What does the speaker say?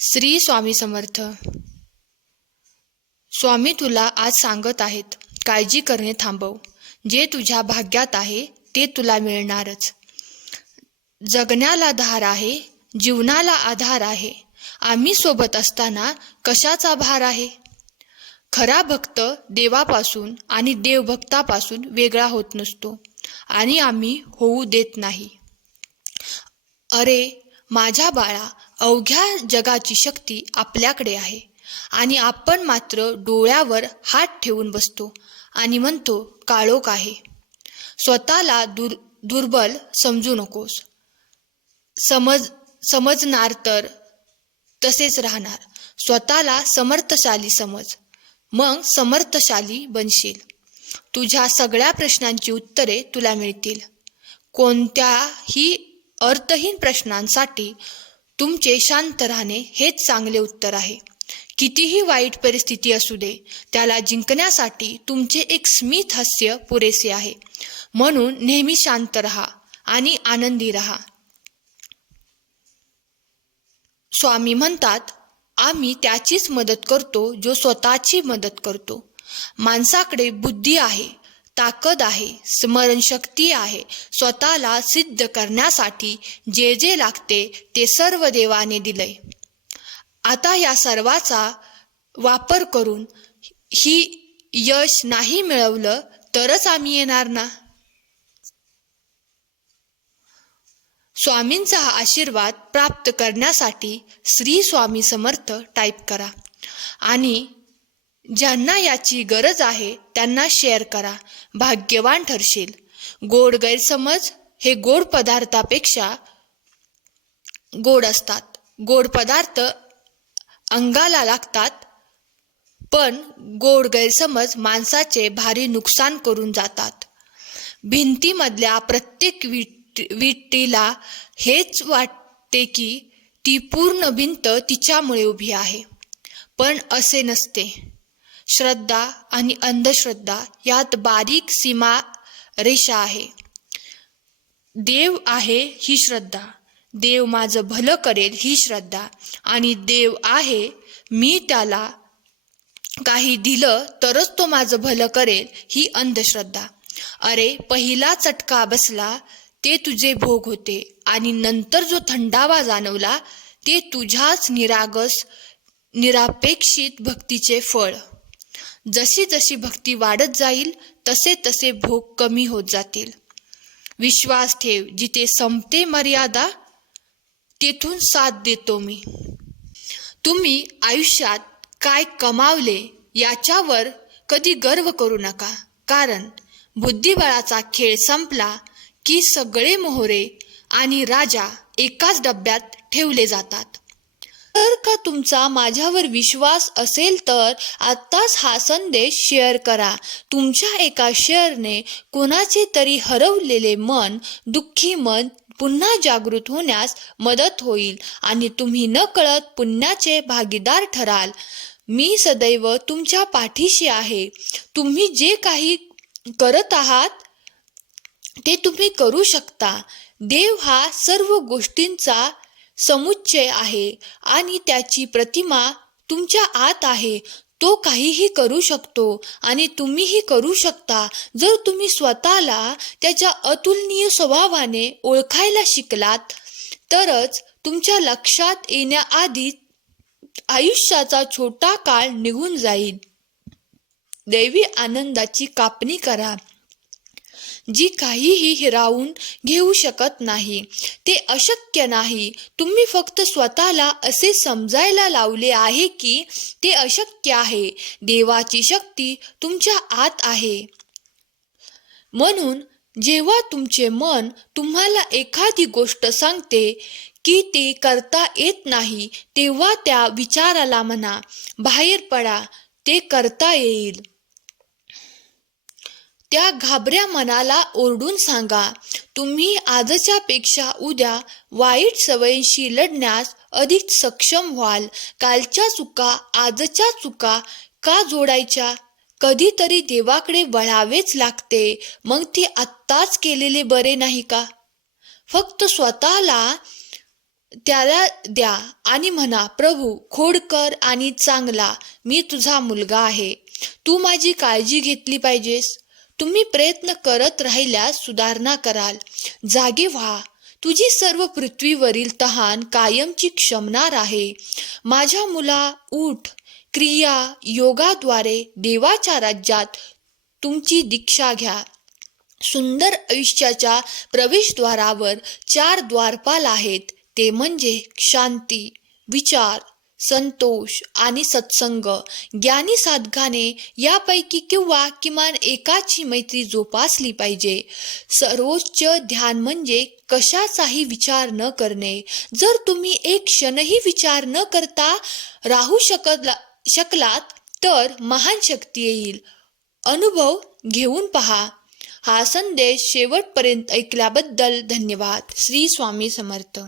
श्री स्वामी समर्थ. स्वामी तुला आज सांगत आहेत काळजी करणे थांबव. जे तुझ्या भाग्यात आहे ते तुला मिळणारच. जगण्याला धार आहे जीवनाला आधार आहे. आम्ही सोबत असताना कशाचा भार आहे? खरा भक्त देवापासून आणि देवभक्तापासून वेगळा होत नसतो आणि आम्ही होऊ देत नाही. अरे माझ्या बाळा अवघ्या जगाची शक्ती आपल्याकडे आहे आणि आपण मात्र डोळ्यावर हात ठेवून बसतो आणि म्हणतो काळोख आहे. स्वतःला दुर दुर्बल समजू नकोस. समज समजणार तर तसेच राहणार. स्वतःला समर्थशाली समज. मग समर्थशाली बनशील. तुझ्या सगळ्या प्रश्नांची उत्तरे तुला मिळतील. कोणत्याही अर्थहीन प्रश्नांसाठी तुमचे शांत राहणे हेच चांगले उत्तर आहे. कितीही वाईट परिस्थिती असू दे त्याला जिंकण्यासाठी तुमचे एक स्मित हास्य पुरेसे आहे. म्हणून नेहमी शांत रहा आणि आनंदी रहा. स्वामी म्हणतात आम्ही त्याचीच मदत करतो जो स्वतःची मदत करतो. माणसाकडे बुद्धी आहे ताकद आहे स्मरणशक्ती आहे स्वतःला सिद्ध करण्यासाठी जे जे लागते ते सर्व देवाने दिलंय. आता या सर्वाचा वापर करून ही यश नाही मिळवलं तरच आम्ही येणार ना? स्वामींचा हा आशीर्वाद प्राप्त करण्यासाठी श्री स्वामी समर्थ टाईप करा. आणि ज्यांना याची गरज आहे त्यांना शेअर करा. भाग्यवान ठरशील. गोड गैरसमज हे गोड पदार्थापेक्षा गोड असतात. गोड पदार्थ अंगाला लागतात पण गोड गैरसमज माणसाचे भारी नुकसान करून जातात. भिंतीमधल्या प्रत्येक विट विटीला हेच वाटते की ती पूर्ण भिंत तिच्यामुळे उभी आहे. पण असे नसते. श्रद्धा आणि अंधश्रद्धा यात बारीक सीमा रेषा आहे. देव आहे ही श्रद्धा. देव माझं भलं करेल ही श्रद्धा. आणि देव आहे मी त्याला काही दिलं तरच तो माझं भलं करेल ही अंधश्रद्धा. अरे पहिला चटका बसला ते तुझे भोग होते. आणि नंतर जो थंडावा जाणवला ते तुझ्याच निरागस निरापेक्षित भक्तीचे फळ. जशी जशी भक्ती वाढत जाईल तसे तसे भोग कमी होत जातील. विश्वास ठेव जिथे संपते मर्यादा तेथून साथ देतो मी. तुम्ही आयुष्यात काय कमावले याच्यावर कधी गर्व करू नका. कारण बुद्धिबळाचा खेळ संपला की सगळे मोहरे आणि राजा एकाच डब्यात ठेवले जातात. तर का तुमचा माझ्यावर विश्वास असेल तर आत्ताच हा संदेश शेअर करा. तुमच्या एका शेअरने कोणाचे तरी हरवलेले मन दुःखी मन पुन्हा जागृत होण्यास मदत होईल आणि तुम्ही न कळत पुण्याचे भागीदार ठराल. मी सदैव तुमच्या पाठीशी आहे. तुम्ही जे काही करत आहात ते तुम्ही करू शकता. देव हा सर्व गोष्टींचा समुच्चय आहे आणि त्याची प्रतिमा तुमच्या आत आहे. तो काहीही करू शकतो आणि तुम्हीही करू शकता. जर तुम्ही स्वतःला त्याच्या अतुलनीय स्वभावाने ओळखायला शिकलात तरच तुमच्या लक्षात येण्याआधी आयुष्याचा छोटा काळ निघून जाईल. दैवी आनंदाची कापणी करा. जी काहीही हिरावून घेऊ शकत नाही. ते अशक्य नाही. तुम्ही फक्त स्वतःला असे समजायला लावले आहे की ते अशक्य आहे. देवाची शक्ती तुमच्या आत आहे. म्हणून जेव्हा तुमचे मन तुम्हाला एखादी गोष्ट सांगते की ते करता येत नाही तेव्हा त्या विचाराला म्हणा बाहेर पडा ते करता येईल. त्या घाबऱ्या मनाला ओरडून सांगा तुम्ही आजच्या पेक्षा उद्या वाईट सवयींशी लढण्यास अधिक सक्षम व्हाल. कालच्या चुका आजच्या चुका का जोडायच्या? कधीतरी देवाकडे वळावेच लागते. मग ते आत्ताच केलेले बरे नाही का? फक्त स्वतःला त्याला द्या आणि म्हणा प्रभू खोडकर आणि चांगला. मी तुझा मुलगा आहे. तू माझी काळजी घेतली पाहिजेस. तुम्ही प्रयत्न करत राहिल्यास सुधारणा कराल. जागे व्हा. तुझी सर्व पृथ्वीवरील तहान कायमची क्षमणार आहे. माझ्या मुला उठ. क्रिया योगाद्वारे देवाच्या राज्यात तुमची दीक्षा घ्या. सुंदर आयुष्याच्या प्रवेशद्वारावर चार द्वारपाल आहेत. ते म्हणजे शांती विचार संतोष आणि सत्संग. ज्ञानी साधकाने यापैकी किंवा किमान एकाची मैत्री जोपासली पाहिजे. सर्वोच्च ध्यान म्हणजे कशाचाही विचार न करणे. जर तुम्ही एक क्षणही विचार न करता राहू शकला शकलात तर महान शक्ती येईल. अनुभव घेऊन पहा. हा संदेश शेवटपर्यंत ऐकल्याबद्दल धन्यवाद. श्री स्वामी समर्थ.